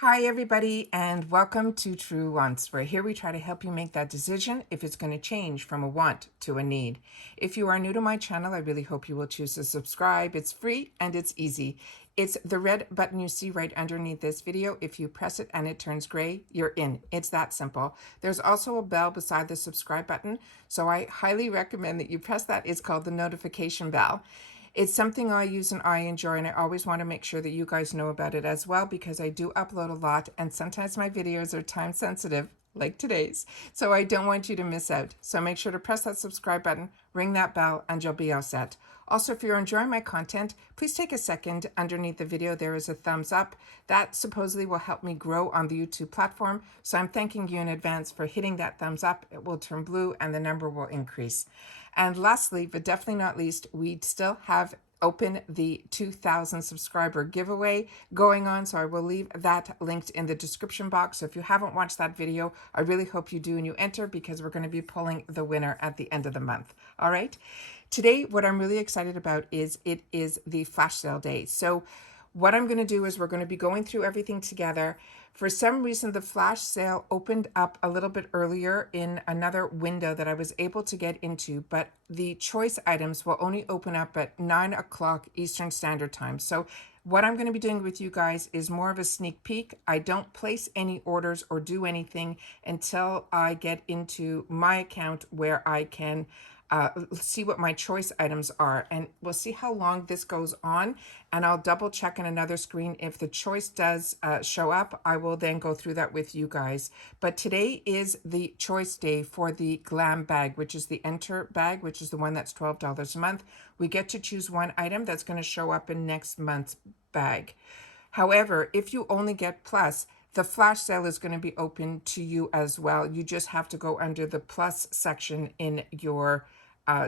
Hi, everybody, and welcome to True Wants, where here we try to help you make that decision if it's going to change from a want to a need. If you are new to my channel, I really hope you will choose to subscribe. It's free and it's easy. It's the red button you see right underneath this video. If you press it and it turns gray, you're in. It's that simple. There's also a bell beside the subscribe button, so I highly recommend that you press that. It's called the notification bell. It's something I use and I enjoy, and I always want to make sure that you guys know about it as well, because I do upload a lot and sometimes my videos are time sensitive, like today's. So I don't want you to miss out. So make sure to press that subscribe button, ring that bell, and you'll be all set. Also, if you're enjoying my content, please take a second. Underneath the video, there is a thumbs up. That supposedly will help me grow on the YouTube platform. So I'm thanking you in advance for hitting that thumbs up. It will turn blue and the number will increase. And lastly, but definitely not least, we still have open the 2,000 subscriber giveaway going on. So I will leave that linked in the description box. So if you haven't watched that video, I really hope you do and you enter, because we're going to be pulling the winner at the end of the month. All right. Today, what I'm really excited about is it is the flash sale day. So what I'm going to do is we're going to be going through everything together. For some reason, the flash sale opened up a little bit earlier in another window that I was able to get into, but the choice items will only open up at 9 o'clock Eastern Standard Time. So what I'm going to be doing with you guys is more of a sneak peek. I don't place any orders or do anything until I get into my account where I can see what my choice items are, and we'll see how long this goes on, and I'll double check in another screen. If the choice does show up, I will then go through that with you guys. But today is the choice day for the glam bag, which is the enter bag, which is the one that's $12 a month. We get to choose one item that's going to show up in next month's bag. However, if you only get plus, the flash sale is going to be open to you as well. You just have to go under the plus section in your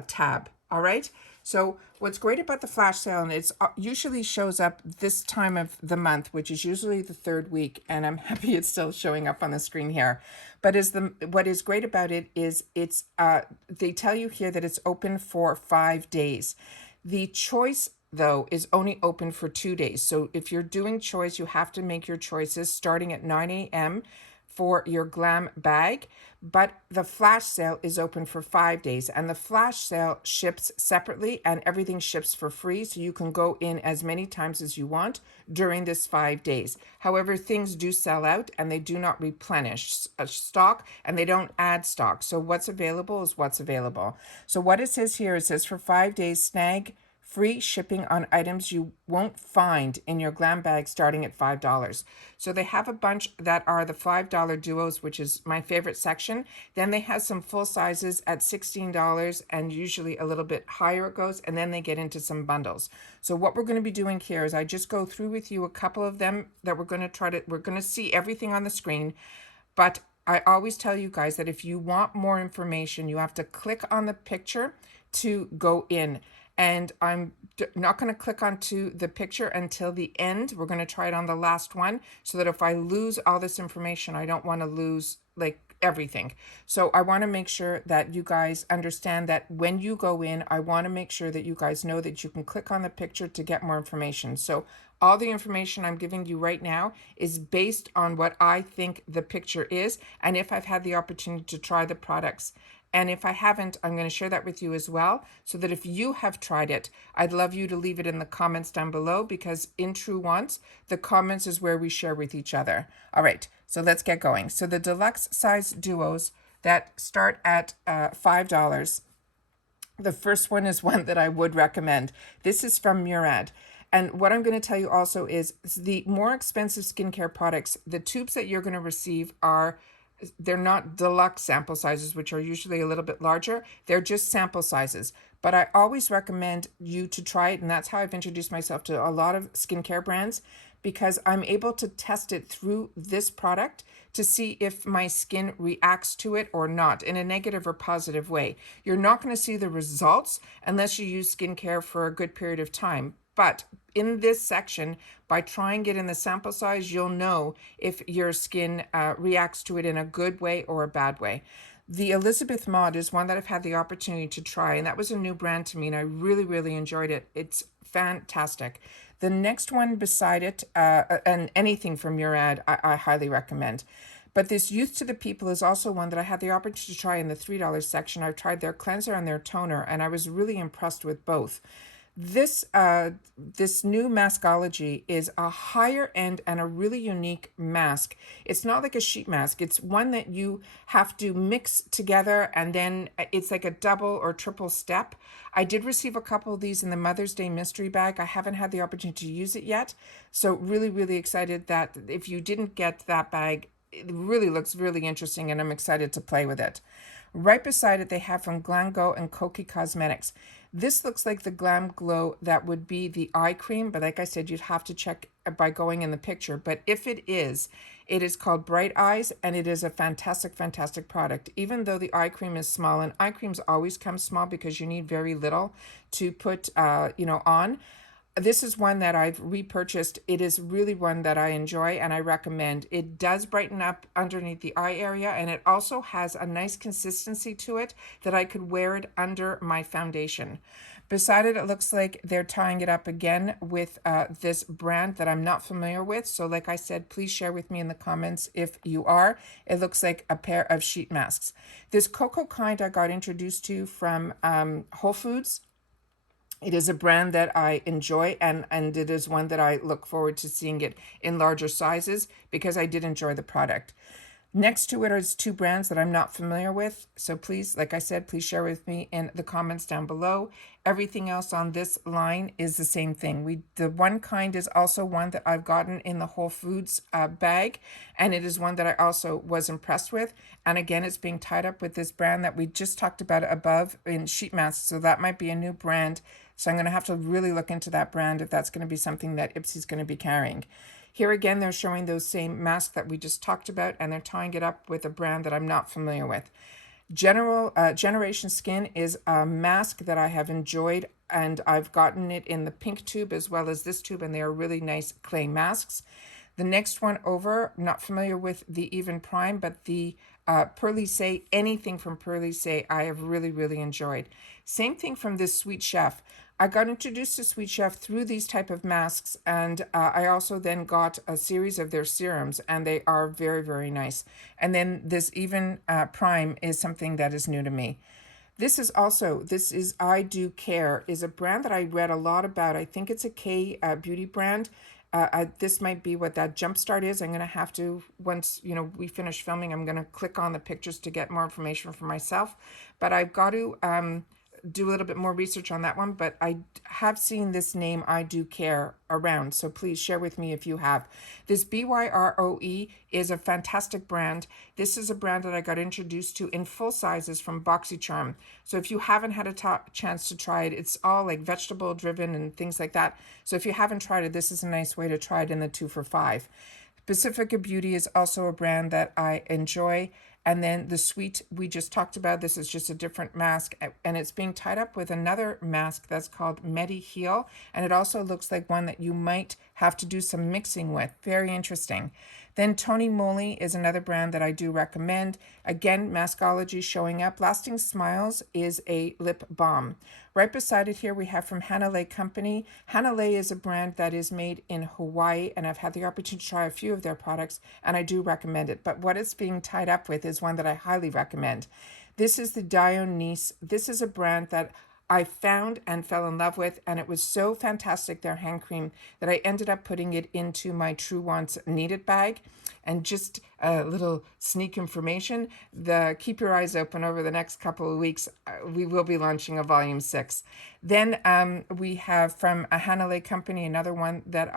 tab. All right. So what's great about the flash sale, and it's usually shows up this time of the month, which is usually the third week, and I'm happy it's still showing up on the screen here. But what is great about it is it's they tell you here that it's open for 5 days. The choice, though, is only open for 2 days. So if you're doing choice, you have to make your choices starting at 9 a.m. for your glam bag, but the flash sale is open for 5 days, and the flash sale ships separately and everything ships for free, so you can go in as many times as you want during this 5 days. However, things do sell out and they do not replenish stock, and they don't add stock. So what's available is what's available. So what it says here, it says for 5 days, snag free shipping on items you won't find in your glam bag starting at $5. So they have a bunch that are the $5 duos, which is my favorite section. Then they have some full sizes at $16, and usually a little bit higher it goes, and then they get into some bundles. So what we're going to be doing here is I just go through with you a couple of them that we're going to see everything on the screen. But I always tell you guys that if you want more information, you have to click on the picture to go in. And I'm not going to click onto the picture until the end. We're going to try it on the last one, so that if I lose all this information, I don't want to lose like everything. So I want to make sure that you guys understand that when you go in, I want to make sure that you guys know that you can click on the picture to get more information. So all the information I'm giving you right now is based on what I think the picture is, and if I've had the opportunity to try the products. And if I haven't, I'm going to share that with you as well, so that if you have tried it, I'd love you to leave it in the comments down below, because in True Wants, the comments is where we share with each other. All right, so let's get going. So the deluxe size duos that start at $5. The first one is one that I would recommend. This is from Murad. And what I'm going to tell you also is the more expensive skincare products, the tubes that you're going to receive they're not deluxe sample sizes, which are usually a little bit larger. They're just sample sizes. But I always recommend you to try it, and that's how I've introduced myself to a lot of skincare brands, because I'm able to test it through this product to see if my skin reacts to it or not, in a negative or positive way. You're not going to see the results unless you use skincare for a good period of time. But in this section, by trying it in the sample size, you'll know if your skin reacts to it in a good way or a bad way. The Elizabeth Maud is one that I've had the opportunity to try, and that was a new brand to me, and I really, really enjoyed it. It's fantastic. The next one beside it, and anything from your ad, I highly recommend. But this Youth to the People is also one that I had the opportunity to try in the $3 section. I've tried their cleanser and their toner, and I was really impressed with both. This new maskology is a higher end and a really unique mask. It's not like a sheet mask. It's one that you have to mix together, and then it's like a double or triple step. I did receive a couple of these in the Mother's Day mystery bag. I haven't had the opportunity to use it yet. So really, really excited that if you didn't get that bag, it really looks really interesting, and I'm excited to play with it. Right beside it, they have from Glamgo and Koki Cosmetics. This looks like the Glam Glow that would be the eye cream, but like I said, you'd have to check by going in the picture. But if it is called Bright Eyes, and it is a fantastic, fantastic product. Even though the eye cream is small, and eye creams always come small because you need very little to put, on. This is one that I've repurchased. It is really one that I enjoy and I recommend. It does brighten up underneath the eye area, and it also has a nice consistency to it that I could wear it under my foundation. Beside it, it looks like they're tying it up again with this brand that I'm not familiar with. So like I said, please share with me in the comments if you are. It looks like a pair of sheet masks. This Cocoa Kind I got introduced to from Whole Foods. It is a brand that I enjoy, and it is one that I look forward to seeing it in larger sizes because I did enjoy the product. Next to it is two brands that I'm not familiar with. So please, like I said, please share with me in the comments down below. Everything else on this line is the same thing. The One Kind is also one that I've gotten in the Whole Foods bag, and it is one that I also was impressed with. And again, it's being tied up with this brand that we just talked about above in sheet masks. So that might be a new brand. So I'm going to have to really look into that brand if that's going to be something that IPSY is going to be carrying. Here again, they're showing those same masks that we just talked about, and they're tying it up with a brand that I'm not familiar with. Generation Skin is a mask that I have enjoyed, and I've gotten it in the pink tube as well as this tube, and they are really nice clay masks. The next one over, not familiar with the Even Prime, but the Pearly Say, anything from Pearly Say, I have really, really enjoyed. Same thing from this Sweet Chef. I got introduced to Sweet Chef through these type of masks, and I also then got a series of their serums, and they are very, very nice. And then this Even Prime is something that is new to me. This is I Do Care, is a brand that I read a lot about. I think it's a K beauty brand. This might be what that Jumpstart is. I'm going to have to, once we finish filming, I'm going to click on the pictures to get more information for myself. But I've got to do a little bit more research on that one, but I have seen this name, I Do Care, around, so please share with me if you have. This BYROE is a fantastic brand. This is a brand that I got introduced to in full sizes from BoxyCharm. So if you haven't had a chance to try it, it's all like vegetable driven and things like that. So if you haven't tried it, this is a nice way to try it in the 2 for $5. Pacifica Beauty is also a brand that I enjoy. And then the Sweet we just talked about, this is just a different mask, and it's being tied up with another mask that's called Medi Heal, and it also looks like one that you might have to do some mixing with. Very interesting. Then Tony Moly is another brand that I do recommend. Again, maskology showing up. Lasting Smiles is a lip balm. Right beside it here we have from Hanalei Company. Hanalei is a brand that is made in Hawaii, and I've had the opportunity to try a few of their products, and I do recommend it. But what it's being tied up with is one that I highly recommend. This is the Dionese. This is a brand that I found and fell in love with, and it was so fantastic, their hand cream, that I ended up putting it into my True Wants Needed bag. And just a little sneak information, keep your eyes open over the next couple of weeks. We will be launching a volume 6. Then we have from a Hanalei Company, another one that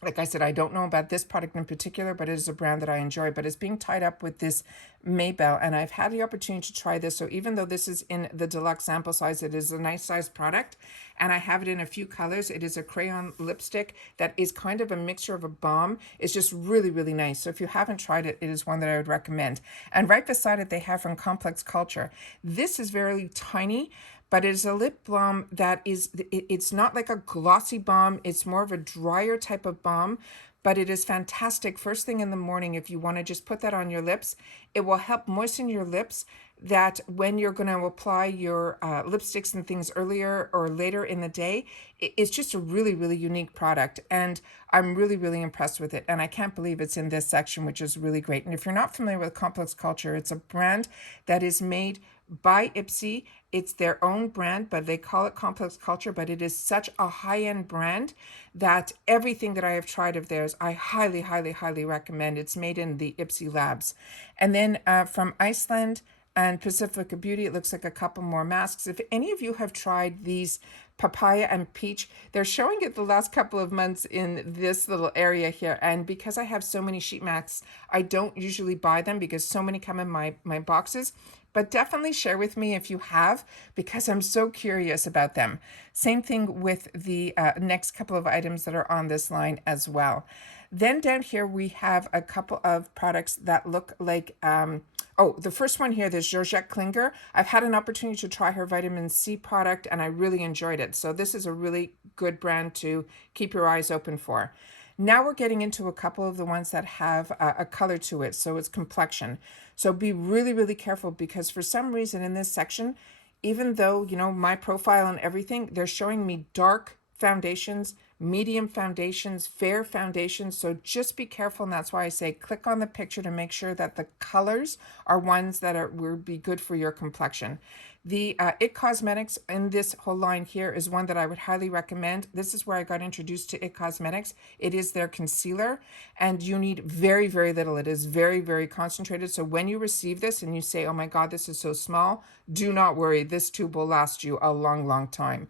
like I said, I don't know about this product in particular, but it is a brand that I enjoy. But it's being tied up with this Maybell, and I've had the opportunity to try this. So even though this is in the deluxe sample size, it is a nice size product, and I have it in a few colors. It is a crayon lipstick that is kind of a mixture of a balm. It's just really, really nice. So if you haven't tried it, it is one that I would recommend. And right beside it, they have from Complex Culture. This is very tiny, but it is a lip balm that it's not like a glossy balm. It's more of a drier type of balm, but it is fantastic first thing in the morning if you want to just put that on your lips. It will help moisten your lips. that when you're going to apply your lipsticks and things earlier or later in the day, it's just a really, really unique product. And I'm really, really impressed with it. And I can't believe it's in this section, which is really great. And if you're not familiar with Complex Culture, it's a brand that is made by IPSY. It's their own brand, but they call it Complex Culture, but it is such a high-end brand that everything that I have tried of theirs, I highly, highly, highly recommend. It's made in the IPSY labs. And then from Iceland and Pacifica Beauty, it looks like a couple more masks. If any of you have tried these papaya and peach, they're showing it the last couple of months in this little area here. And because I have so many sheet masks, I don't usually buy them because so many come in my boxes. But definitely share with me if you have, because I'm so curious about them. Same thing with the next couple of items that are on this line as well. Then down here we have a couple of products that look like, the first one here, there's Georgette Klinger. I've had an opportunity to try her vitamin C product and I really enjoyed it. So this is a really good brand to keep your eyes open for. Now we're getting into a couple of the ones that have a color to it, so it's complexion. So be really, really careful because for some reason in this section, even though, you know, my profile and everything, they're showing me dark foundations, medium foundations, fair foundations. So just be careful. And that's why I say click on the picture to make sure that the colors are ones that will be good for your complexion. The IT Cosmetics in this whole line here is one that I would highly recommend. This is where I got introduced to IT Cosmetics. It is their concealer and you need very, very little. It is very, very concentrated. So when you receive this and you say, oh my God, this is so small, do not worry. This tube will last you a long, long time.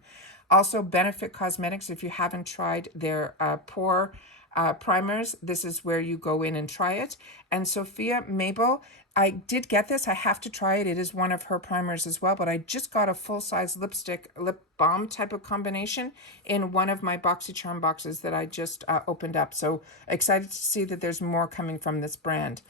Also, Benefit Cosmetics, if you haven't tried their pore primers, this is where you go in and try it. And Sophia Mabel, I did get this. I have to try it. It is one of her primers as well, but I just got a full-size lipstick, lip balm type of combination in one of my BoxyCharm boxes that I just opened up. So excited to see that there's more coming from this brand.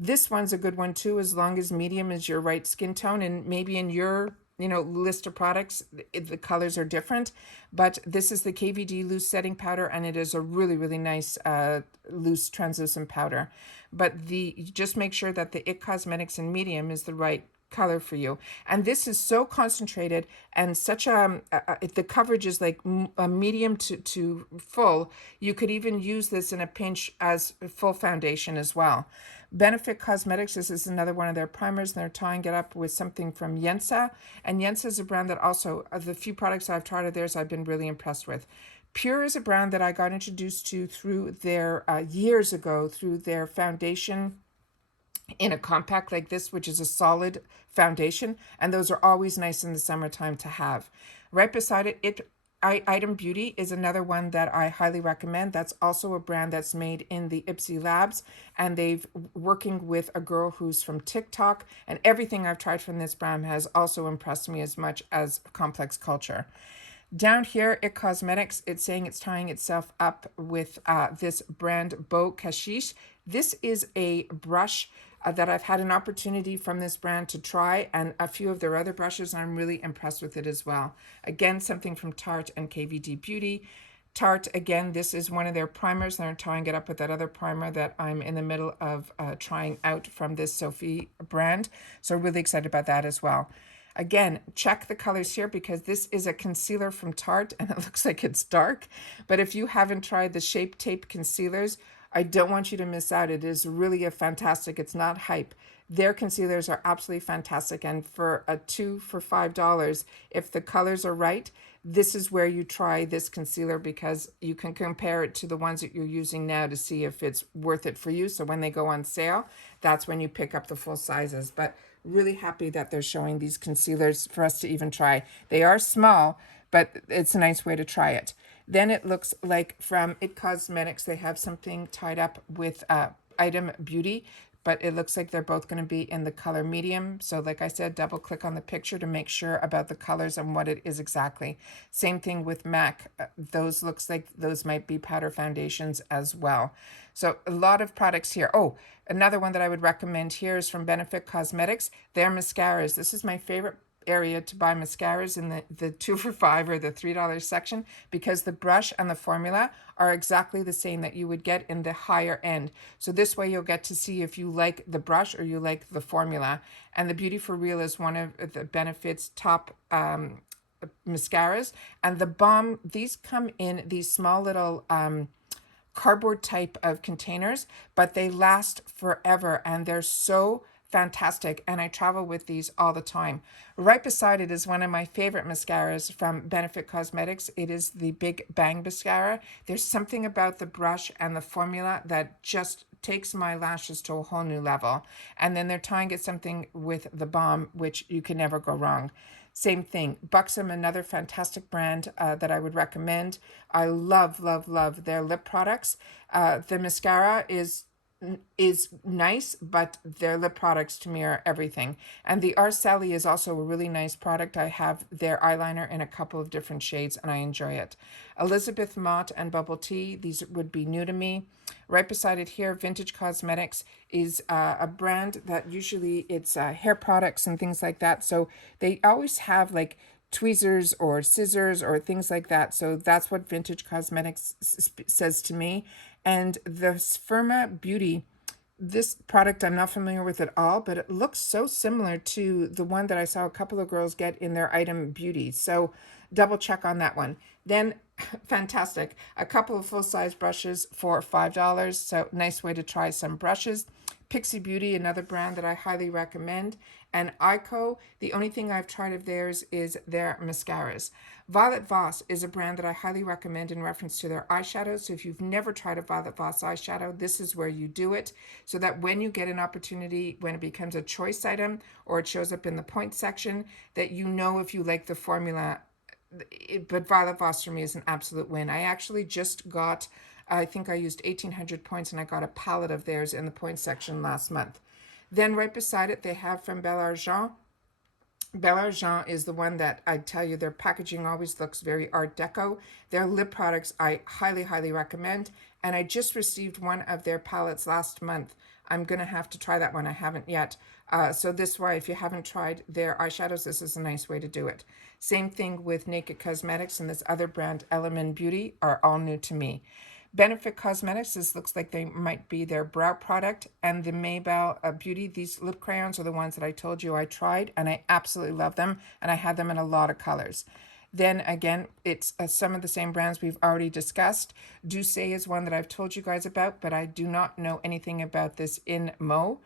This one's a good one too, as long as medium is your right skin tone, and maybe in your list of products, the colors are different, but this is the KVD loose setting powder, and it is a really, really nice loose translucent powder. But just make sure that the IT Cosmetics in medium is the right color for you. And this is so concentrated and such the coverage is like a medium to full. You could even use this in a pinch as full foundation as well. Benefit Cosmetics, this is another one of their primers, and they're tying it up with something from Yensa. And Yensa is a brand that also, of the few products I've tried of theirs, I've been really impressed with. Pure is a brand that I got introduced to through their, years ago, through their foundation in a compact like this, which is a solid foundation. And those are always nice in the summertime to have. Right beside it, Item Beauty is another one that I highly recommend. That's also a brand that's made in the IPSY labs, and they've working with a girl who's from TikTok, and everything I've tried from this brand has also impressed me as much as Complex Culture. Down here, IT Cosmetics, it's saying it's tying itself up with this brand Beau Cachiche. This is a brush that I've had an opportunity from this brand to try, and a few of their other brushes, and I'm really impressed with it as well. Again, something from Tarte and KVD Beauty. Tarte, again, this is one of their primers, and they're tying it up with that other primer that I'm in the middle of trying out from this Sophie brand. So really excited about that as well. Again, check the colors here because this is a concealer from Tarte and it looks like it's dark. But if you haven't tried the Shape Tape concealers, I don't want you to miss out. It is really a fantastic, it's not hype. Their concealers are absolutely fantastic. And for a 2 for $5, if the colors are right, this is where you try this concealer because you can compare it to the ones that you're using now to see if it's worth it for you. So when they go on sale, that's when you pick up the full sizes. But really happy that they're showing these concealers for us to even try. They are small, but it's a nice way to try it. Then it looks like from IT Cosmetics, they have something tied up with Item Beauty, but it looks like they're both going to be in the color medium. So like I said, double click on the picture to make sure about the colors and what it is exactly. Same thing with MAC. Those looks like those might be powder foundations as well. So a lot of products here. Oh, another one that I would recommend here is from Benefit Cosmetics. Their mascaras. This is my favorite area to buy mascaras in the 2 for $5 or the $3 section, because the brush and the formula are exactly the same that you would get in the higher end. So this way you'll get to see if you like the brush or you like the formula. And the Beauty for Real is one of the Benefit's top mascaras. And the Balm, these come in these small little cardboard type of containers, but they last forever and they're so fantastic, and I travel with these all the time. Right beside it is one of my favorite mascaras from Benefit Cosmetics. It is the Big Bang Mascara. There's something about the brush and the formula that just takes my lashes to a whole new level. And then they're tying it something with the balm, which you can never go wrong. Same thing. Buxom, another fantastic brand that I would recommend. I love, love, love their lip products. The mascara is nice, but their lip products to me are everything. And the Arceli is also a really nice product. I have their eyeliner in a couple of different shades and I enjoy it. Elizabeth Mott and Bubble Tea, these would be new to me. Right beside it here, Vintage Cosmetics is a brand that usually it's hair products and things like that. So they always have like tweezers or scissors or things like that. So that's what Vintage Cosmetics says to me. And the Firma Beauty, this product I'm not familiar with at all, but it looks so similar to the one that I saw a couple of girls get in their Item Beauty. So double check on that one. Then, fantastic, a couple of full-size brushes for $5. So nice way to try some brushes. Pixie Beauty, another brand that I highly recommend. And ICO, the only thing I've tried of theirs is their mascaras. Violet Voss is a brand that I highly recommend in reference to their eyeshadows. So if you've never tried a Violet Voss eyeshadow, this is where you do it, so that when you get an opportunity, when it becomes a choice item or it shows up in the point section, that you know if you like the formula. But Violet Voss for me is an absolute win. I actually just got, I think I used 1,800 points and I got a palette of theirs in the points section last month. Then right beside it, they have from Belle Argent. Belle Argent is the one that I tell you, their packaging always looks very Art Deco. Their lip products I highly, highly recommend. And I just received one of their palettes last month. I'm going to have to try that one. I haven't yet. So this way, if you haven't tried their eyeshadows, this is a nice way to do it. Same thing with Naked Cosmetics and this other brand, Element Beauty, are all new to me. Benefit Cosmetics, this looks like they might be their brow product. And the Maybell Beauty, these lip crayons are the ones that I told you I tried, and I absolutely love them, and I had them in a lot of colors. Then again, it's some of the same brands we've already discussed. Dupes is one that I've told you guys about, but I do not know anything about this in Mo.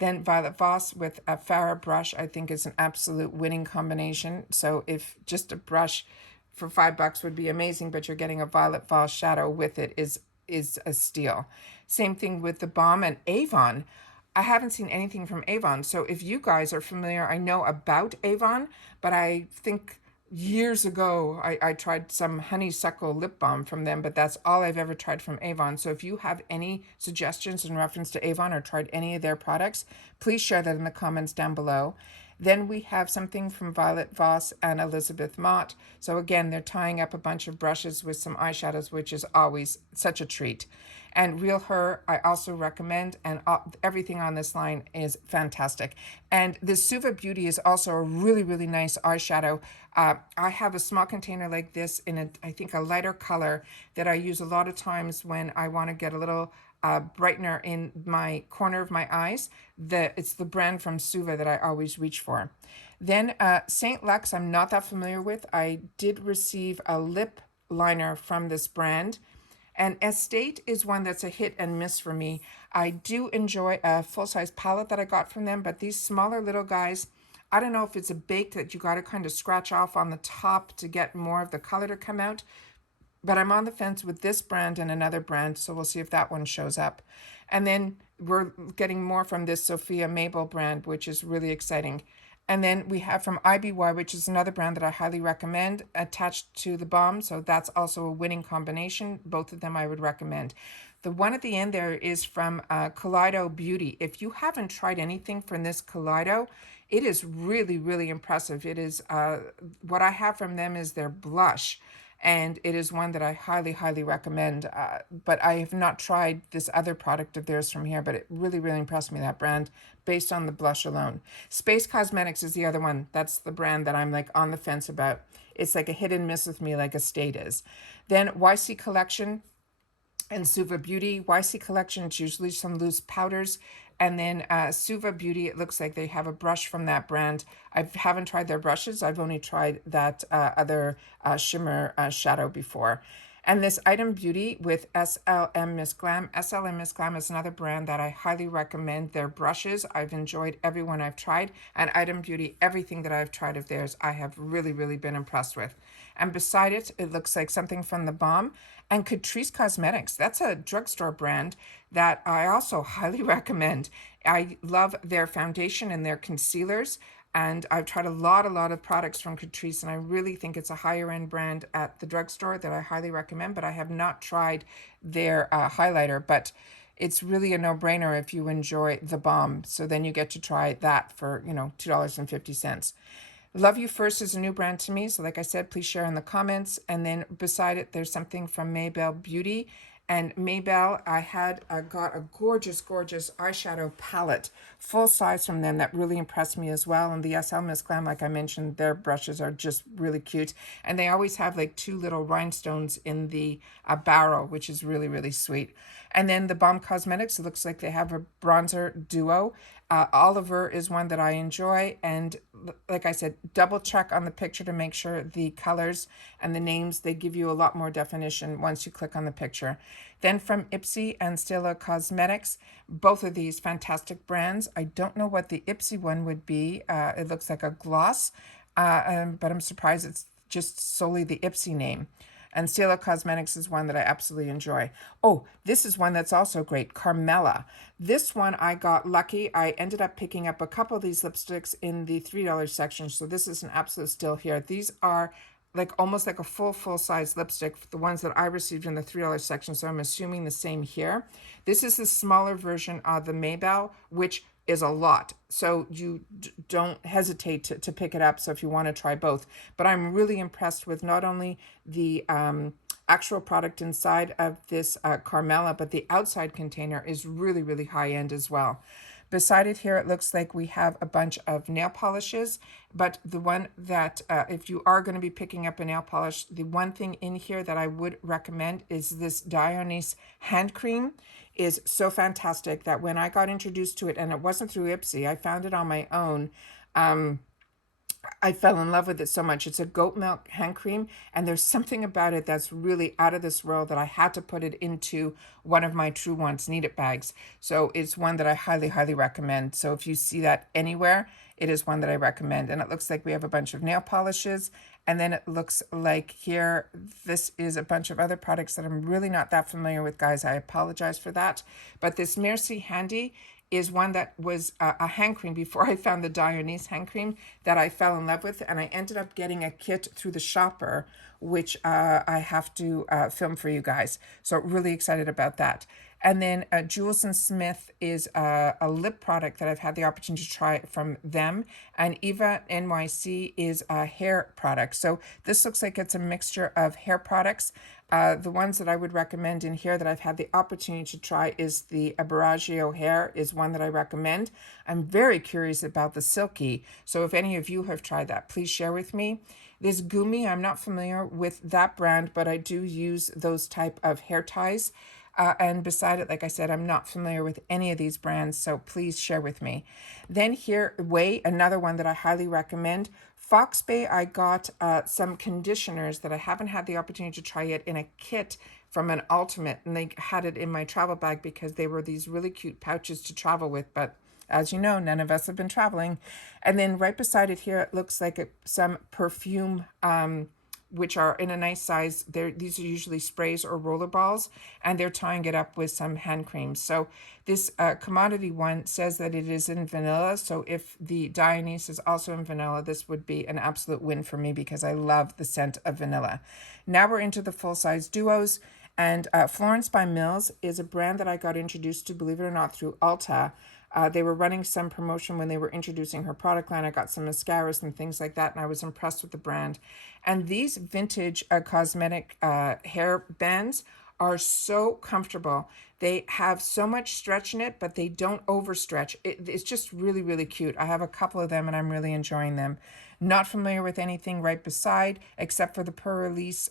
Then Violet Voss with a Farrah brush, I think is an absolute winning combination. So if just a brush for $5 would be amazing, but you're getting a Violet Voss shadow with it is a steal. Same thing with the Balm and Avon. I haven't seen anything from Avon. So if you guys are familiar, I know about Avon, but I think years ago I tried some honeysuckle lip balm from them, but that's all I've ever tried from Avon. So if you have any suggestions in reference to Avon or tried any of their products, please share that in the comments down below. Then we have something from Violet Voss and Elizabeth Mott. So again, they're tying up a bunch of brushes with some eyeshadows, which is always such a treat. And Real Her, I also recommend, and everything on this line is fantastic. And this Suva Beauty is also a really, really nice eyeshadow. I have a small container like this in I think a lighter color that I use a lot of times when I want to get a little brightener in my corner of my eyes. It's the brand from Suva that I always reach for. Then St. Lux, I'm not that familiar with. I did receive a lip liner from this brand. And Estate is one that's a hit and miss for me. I do enjoy a full-size palette that I got from them, but these smaller little guys, I don't know if it's a bake that you got to kind of scratch off on the top to get more of the color to come out. But I'm on the fence with this brand and another brand, so we'll see if that one shows up. And then we're getting more from this Sophia Mabel brand, which is really exciting. And then we have from IPSY, which is another brand that I highly recommend, attached to the balm. So that's also a winning combination. Both of them I would recommend. The one at the end there is from Kaleido Beauty. If you haven't tried anything from this Kaleido, it is really, really impressive. It is, what I have from them is their blush. and it is one that I highly, highly recommend. But I have not tried this other product of theirs from here, but it really, really impressed me, that brand, based on the blush alone. Space Cosmetics is the other one. That's the brand that I'm like on the fence about. It's like a hit and miss with me, like Estate is. Then YC Collection and Suva Beauty. YC Collection, it's usually some loose powders. And then Suva Beauty, it looks like they have a brush from that brand. I haven't tried their brushes. I've only tried that other shimmer shadow before. And this Item Beauty with SLM Miss Glam. SLM Miss Glam is another brand that I highly recommend their brushes. I've enjoyed every one I've tried. And Item Beauty, everything that I've tried of theirs, I have really, really been impressed with. And beside it, it looks like something from The Balm. And Catrice Cosmetics, that's a drugstore brand that I also highly recommend. I love their foundation and their concealers. And I've tried a lot of products from Catrice, and I really think it's a higher end brand at the drugstore that I highly recommend, but I have not tried their highlighter, but it's really a no-brainer if you enjoy The Balm. So then you get to try that for, $2.50. Love You First is a new brand to me. So like I said, please share in the comments. And then beside it, there's something from Maybelle Beauty. And Maybelle, I got a gorgeous, gorgeous eyeshadow palette, full size from them, that really impressed me as well. And the SL Miss Glam, like I mentioned, their brushes are just really cute. And they always have like 2 little rhinestones in the barrel, which is really, really sweet. And then the Balm Cosmetics, it looks like they have a bronzer duo. Oliver is one that I enjoy, and like I said, double check on the picture to make sure the colors and the names, they give you a lot more definition once you click on the picture. Then from IPSY and Stila Cosmetics, both of these fantastic brands. I don't know what the IPSY one would be. It looks like a gloss, but I'm surprised it's just solely the IPSY name. And Stila Cosmetics is one that I absolutely enjoy. Oh, this is one that's also great, Carmella. This one I got lucky. I ended up picking up a couple of these lipsticks in the $3 section, so this is an absolute steal here. These are like almost like a full size lipstick, the ones that I received in the $3 section, so I'm assuming the same here. This is the smaller version of the Maybelle, which is a lot, so you don't hesitate to pick it up, so if you want to try both. But I'm really impressed with not only the actual product inside of this Carmella, but the outside container is really, really high end as well. Beside it here, it looks like we have a bunch of nail polishes, but the one that, if you are going to be picking up a nail polish, the one thing in here that I would recommend is this Dionyse hand cream. Is so fantastic that when I got introduced to it, and it wasn't through IPSY, I found it on my own, I fell in love with it so much. It's a goat milk hand cream, and there's something about it that's really out of this world that I had to put it into one of my True Wants Need It bags. So it's one that I highly, highly recommend. So if you see that anywhere, it is one that I recommend. And it looks like we have a bunch of nail polishes, and then it looks like here, this is a bunch of other products that I'm really not that familiar with, guys. I apologize for that. But this Merci Handy is one that was a hand cream before I found the Dionyse hand cream that I fell in love with. And I ended up getting a kit through the shopper, which I have to film for you guys. So really excited about that. And then Jules & Smith is a lip product that I've had the opportunity to try from them. And Eva NYC is a hair product. So this looks like it's a mixture of hair products. The ones that I would recommend in here that I've had the opportunity to try is the Aberagio hair is one that I recommend. I'm very curious about the Silky. So if any of you have tried that, please share with me. This Gumi, I'm not familiar with that brand, but I do use those type of hair ties. And beside it, like I said, I'm not familiar with any of these brands, so please share with me. Then here, Way, another one that I highly recommend. Fox Bay, I got some conditioners that I haven't had the opportunity to try yet in a kit from an Ultimate, and they had it in my travel bag because they were these really cute pouches to travel with, but as you know, none of us have been traveling. And then right beside it here, it looks like some perfume, which are in a nice size. These are usually sprays or roller balls, and they're tying it up with some hand creams. So this commodity one says that it is in vanilla. So if the Dionyse is also in vanilla, this would be an absolute win for me because I love the scent of vanilla. Now we're into the full-size duos. And Florence by Mills is a brand that I got introduced to, believe it or not, through ULTA. They were running some promotion when they were introducing her product line. I got some mascaras and things like that, and I was impressed with the brand. And these vintage cosmetic hair bands are so comfortable. They have so much stretch in it, but they don't overstretch. It's just really, really cute. I have a couple of them, and I'm really enjoying them. Not familiar with anything right beside, except for the Pur Release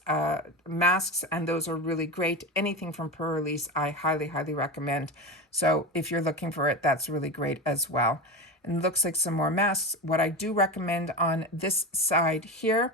masks, and those are really great. Anything from Pur Release, I highly, highly recommend. So if you're looking for it, that's really great as well. And it looks like some more masks. What I do recommend on this side here,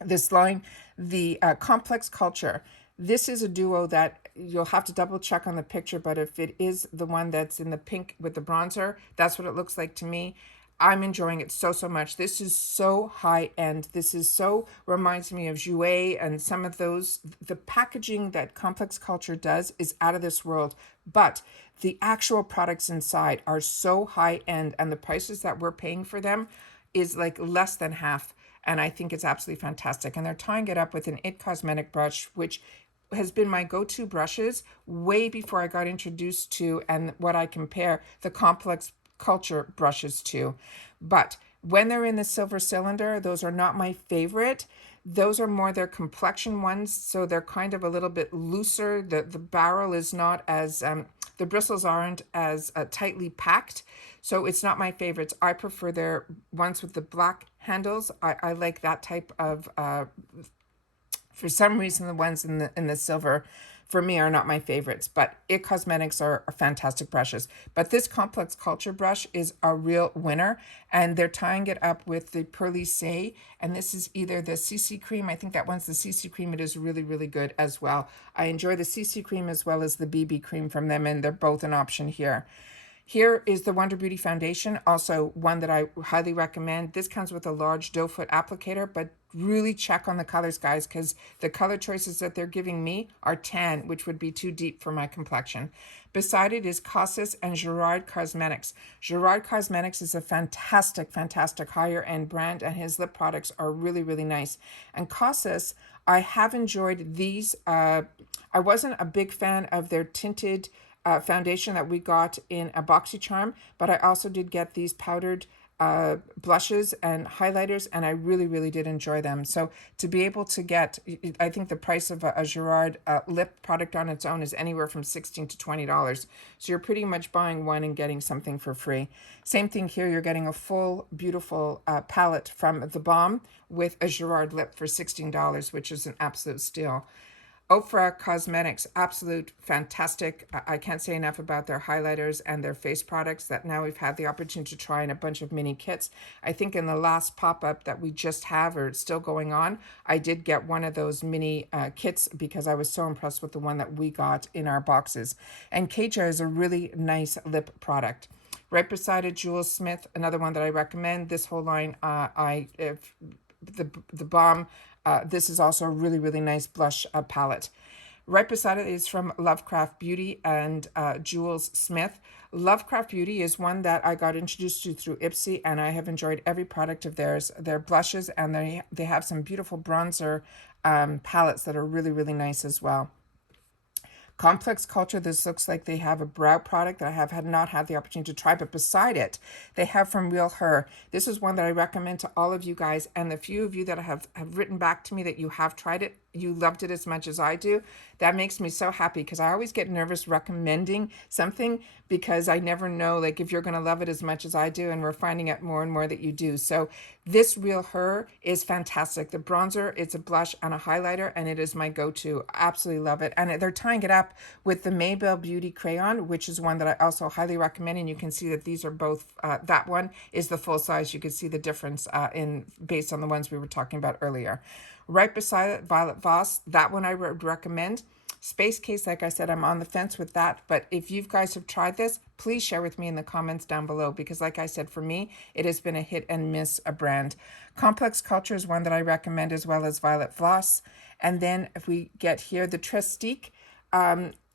this line, the Complex Culture. This is a duo that you'll have to double check on the picture, but if it is the one that's in the pink with the bronzer, that's what it looks like to me. I'm enjoying it so, so much. This is so high end. This is so, reminds me of Jouer and some of those. The packaging that Complex Culture does is out of this world, but the actual products inside are so high end, and the prices that we're paying for them is like less than half. And I think it's absolutely fantastic. And they're tying it up with an IT Cosmetic brush, which has been my go-to brushes way before I got introduced to, and what I compare the Complex Culture brushes to. But when they're in the silver cylinder, those are not my favorite. Those are more their complexion ones, so they're kind of a little bit looser. The barrel is not as, the bristles aren't as tightly packed, so it's not my favorites. I prefer their ones with the black handles. I like that type of, for some reason, the ones in the silver for me are not my favorites, but IT Cosmetics are fantastic brushes. But this Complex Culture brush is a real winner, and they're tying it up with the Perlissé, and this is either the CC cream. I think that one's the CC cream. It is really, really good as well. I enjoy the CC cream as well as the BB cream from them, and they're both an option here. Here is the Wonder Beauty Foundation, also one that I highly recommend. This comes with a large doe foot applicator, but really check on the colors, guys, because the color choices that they're giving me are tan, which would be too deep for my complexion. Beside it is Cossus and Gerard Cosmetics. Gerard Cosmetics is a fantastic, fantastic higher end brand, and his lip products are really, really nice. And Cossus, I have enjoyed these. I wasn't a big fan of their tinted foundation that we got in a BoxyCharm, but I also did get these powdered blushes and highlighters, and I really, really did enjoy them. So to be able to get, I think the price of a Gerard lip product on its own is anywhere from $16 to $20. So you're pretty much buying one and getting something for free. Same thing here, you're getting a full, beautiful palette from The Balm with a Gerard lip for $16, which is an absolute steal. Ofra Cosmetics, absolute fantastic. I can't say enough about their highlighters and their face products that now we've had the opportunity to try in a bunch of mini kits. I think in the last pop-up that we just have, or it's still going on, I did get one of those mini kits because I was so impressed with the one that we got in our boxes. And Kaja is a really nice lip product. Right beside it, Jules Smith, another one that I recommend. This whole line, the Balm. This is also a really, really nice blush palette. Right beside it is from Lovecraft Beauty and Jules Smith. Lovecraft Beauty is one that I got introduced to through IPSY, and I have enjoyed every product of theirs. Their blushes, and they have some beautiful bronzer palettes that are really, really nice as well. Complex Culture, this looks like they have a brow product that I have not had the opportunity to try, but beside it, they have from Real Her. This is one that I recommend to all of you guys, and the few of you that have written back to me that you have tried it, you loved it as much as I do. That makes me so happy, because I always get nervous recommending something because I never know, like, if you're going to love it as much as I do, and we're finding out more and more that you do. So this Real Her is fantastic. The bronzer, it's a blush and a highlighter, and it is my go-to. Absolutely love it. And they're tying it up with the Maybelle Beauty Crayon, which is one that I also highly recommend. And you can see that these are both, that one is the full size. You can see the difference based on the ones we were talking about earlier. Right beside it, Violet Voss, that one I would recommend. Space Case, like I said, I'm on the fence with that. But if you guys have tried this, please share with me in the comments down below, because like I said, for me, it has been a hit and miss a brand. Complex Culture is one that I recommend, as well as Violet Voss. And then if we get here, the Trestique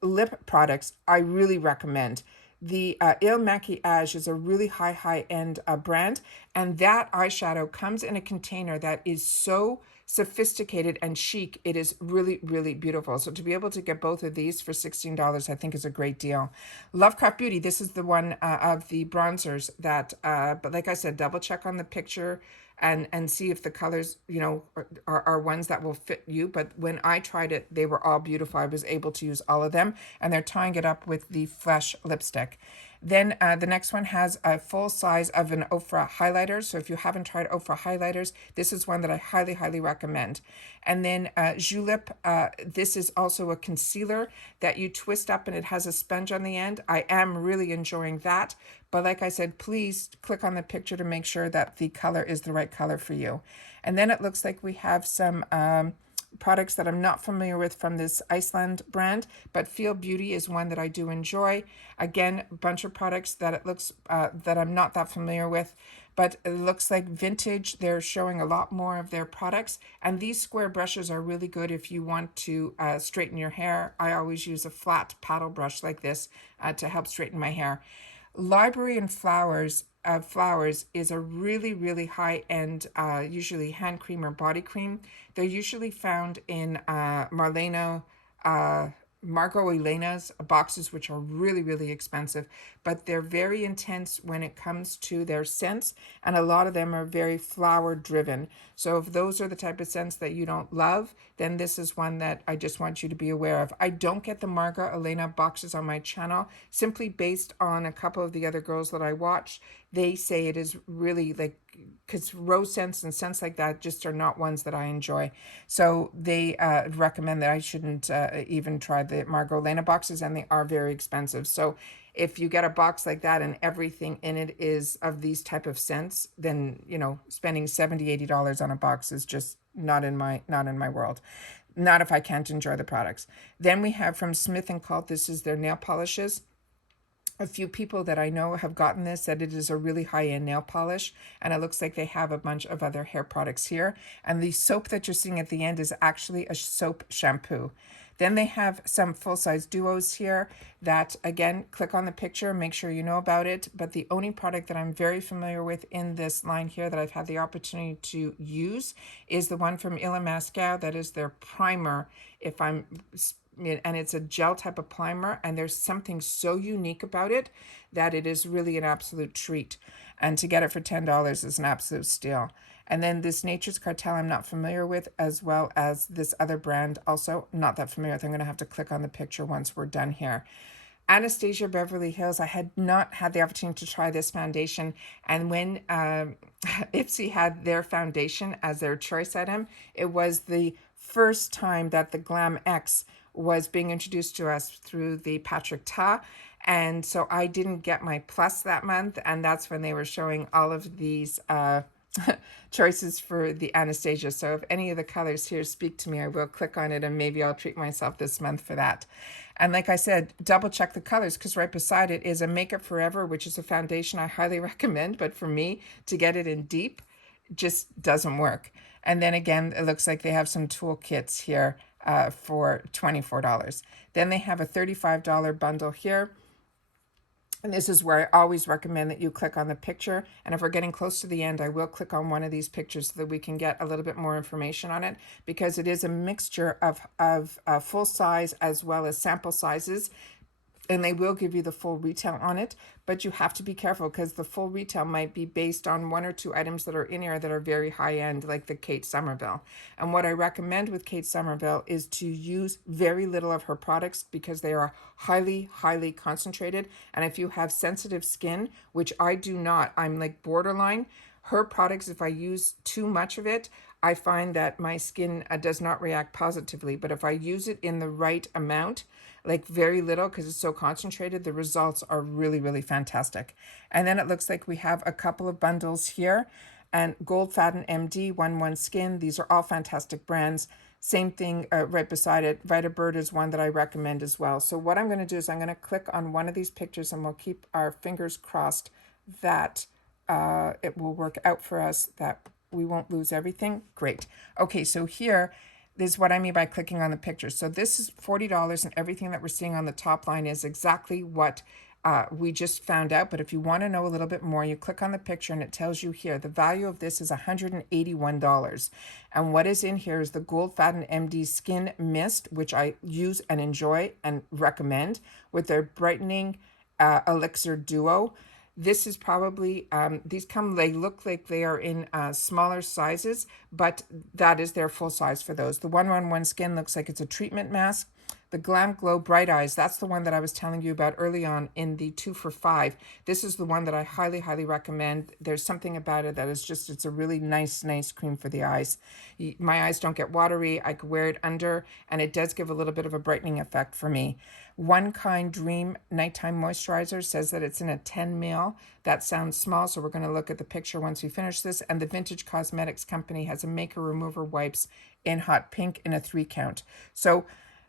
lip products, I really recommend. The Il Maquillage is a really high-end brand, and that eyeshadow comes in a container that is so sophisticated and chic, it is really, really beautiful. So to be able to get both of these for $16, I think is a great deal. Lovecraft Beauty, this is the one of the bronzers that, but like I said, double check on the picture and see if the colors, you know, are ones that will fit you. But when I tried it, they were all beautiful. I was able to use all of them, and they're tying it up with the Flesh lipstick. Then the next one has a full size of an Ofra highlighter. So if you haven't tried Ofra highlighters, this is one that I highly, highly recommend. And then Julep, this is also a concealer that you twist up and it has a sponge on the end. I am really enjoying that. But like I said, please click on the picture to make sure that the color is the right color for you. And then it looks like we have some products that I'm not familiar with from this Iceland brand, but Feel Beauty is one that I do enjoy. Again, a bunch of products that it looks that I'm not that familiar with, but it looks like vintage. They're showing a lot more of their products, and these square brushes are really good if you want to straighten your hair. I always use a flat paddle brush like this to help straighten my hair. Library and Flowers is a really, really high-end, usually hand cream or body cream. They're usually found in Margot Elena's boxes, which are really, really expensive, but they're very intense when it comes to their scents, and a lot of them are very flower driven. So if those are the type of scents that you don't love, then this is one that I just want you to be aware of. I don't get the Margot Elena boxes on my channel simply based on a couple of the other girls that I watch. They say it is really like, because rose scents and scents like that just are not ones that I enjoy. So they recommend that I shouldn't even try the Margot Elena boxes, and they are very expensive. So if you get a box like that and everything in it is of these type of scents, then, you know, spending $70-$80 on a box is just not in my world. Not if I can't enjoy the products. Then we have from Smith & Colt, this is their nail polishes. A few people that I know have gotten this, said it is a really high-end nail polish, and it looks like they have a bunch of other hair products here. And the soap that you're seeing at the end is actually a soap shampoo. Then they have some full-size duos here that, again, click on the picture, make sure you know about it. But the only product that I'm very familiar with in this line here that I've had the opportunity to use is the one from Illamasqua. That is their primer, and it's a gel type of primer, and there's something so unique about it that it is really an absolute treat. And to get it for $10 is an absolute steal. And then this Nature's Cartel I'm not familiar with, as well as this other brand also not that familiar with. I'm going to have to click on the picture once we're done here. Anastasia Beverly Hills, I had not had the opportunity to try this foundation, and when IPSY had their foundation as their choice item, it was the first time that the Glam X was being introduced to us through the Patrick Ta, and so I didn't get my plus that month, and that's when they were showing all of these choices for the Anastasia. So if any of the colors here speak to me, I will click on it, and maybe I'll treat myself this month for that. And like I said, double check the colors, because right beside it is a Makeup Forever, which is a foundation I highly recommend, but for me to get it in deep just doesn't work. And then again, it looks like they have some toolkits here for $24. Then they have a $35 bundle here. And this is where I always recommend that you click on the picture. And if we're getting close to the end, I will click on one of these pictures so that we can get a little bit more information on it, because it is a mixture of full size as well as sample sizes. And they will give you the full retail on it, but you have to be careful because the full retail might be based on one or two items that are in here that are very high end, like the Kate Somerville. And what I recommend with Kate Somerville is to use very little of her products, because they are highly, highly concentrated. And if you have sensitive skin, which I do not, I'm like borderline, her products, if I use too much of it, I find that my skin does not react positively. But if I use it in the right amount, like very little, because it's so concentrated, the results are really, really fantastic. And then it looks like we have a couple of bundles here, and Gold Faden MD, 1-1 Skin. These are all fantastic brands. Same thing right beside it. Vitabird is one that I recommend as well. So what I'm going to do is I'm going to click on one of these pictures, and we'll keep our fingers crossed that it will work out for us, that we won't lose everything. Great. Okay, so here is what I mean by clicking on the picture. So this is $40, and everything that we're seeing on the top line is exactly what We just found out, but if you want to know a little bit more, you click on the picture and it tells you here the value of this is $181. And what is in here is the Gold Fatten MD Skin Mist, which I use and enjoy and recommend, with their brightening elixir duo. This is probably, they look like they are in smaller sizes, but that is their full size for those. The 111 Skin looks like it's a treatment mask. The Glam Glow Bright Eyes, that's the one that I was telling you about early on in the 2 for $5. This is the one that I highly, highly recommend. There's something about it that is just, it's a really nice cream for the eyes. My eyes don't get watery. I could wear it under, and it does give a little bit of a brightening effect for me. One Kind Dream Nighttime Moisturizer says that it's in a 10 ml. That sounds small, so we're going to look at the picture once we finish this. And the Vintage Cosmetics Company has a Maker Remover Wipes in hot pink in a 3 count. So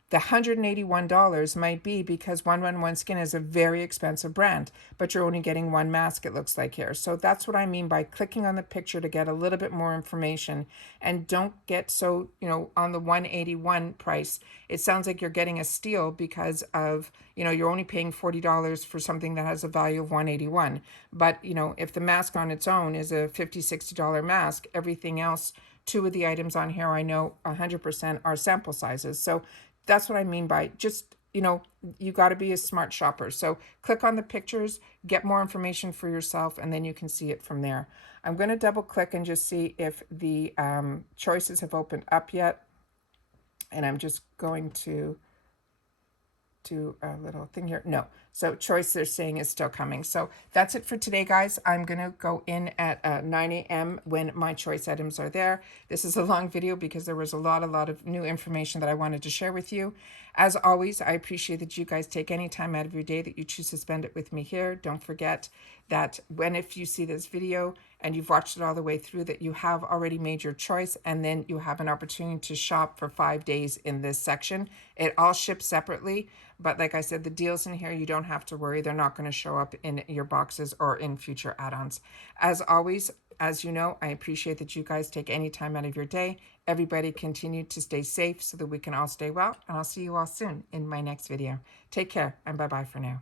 the $181 might be because 111 Skin is a very expensive brand, but you're only getting one mask, it looks like here. So that's what I mean by clicking on the picture to get a little bit more information. And don't get so, on the 181 price. It sounds like you're getting a steal because of, you're only paying $40 for something that has a value of 181. But, if the mask on its own is a $50, $60 mask, everything else, 2 of the items on here I know 100% are sample sizes. So that's what I mean by just, you got to be a smart shopper. So click on the pictures, get more information for yourself, and then you can see it from there. I'm going to double click and just see if the choices have opened up yet. And I'm just going to do a little thing here. No. So choice they're saying is still coming. So that's it for today, guys. I'm going to go in at 9 a.m. when my choice items are there. This is a long video because there was a lot of new information that I wanted to share with you. As always, I appreciate that you guys take any time out of your day that you choose to spend it with me here. Don't forget that if you see this video and you've watched it all the way through, that you have already made your choice, and then you have an opportunity to shop for 5 days in this section. It all ships separately, but like I said, the deals in here, you don't have to worry. They're not going to show up in your boxes or in future add-ons. As always, as you know, I appreciate that you guys take any time out of your day. Everybody continue to stay safe so that we can all stay well, and I'll see you all soon in my next video. Take care, and bye-bye for now.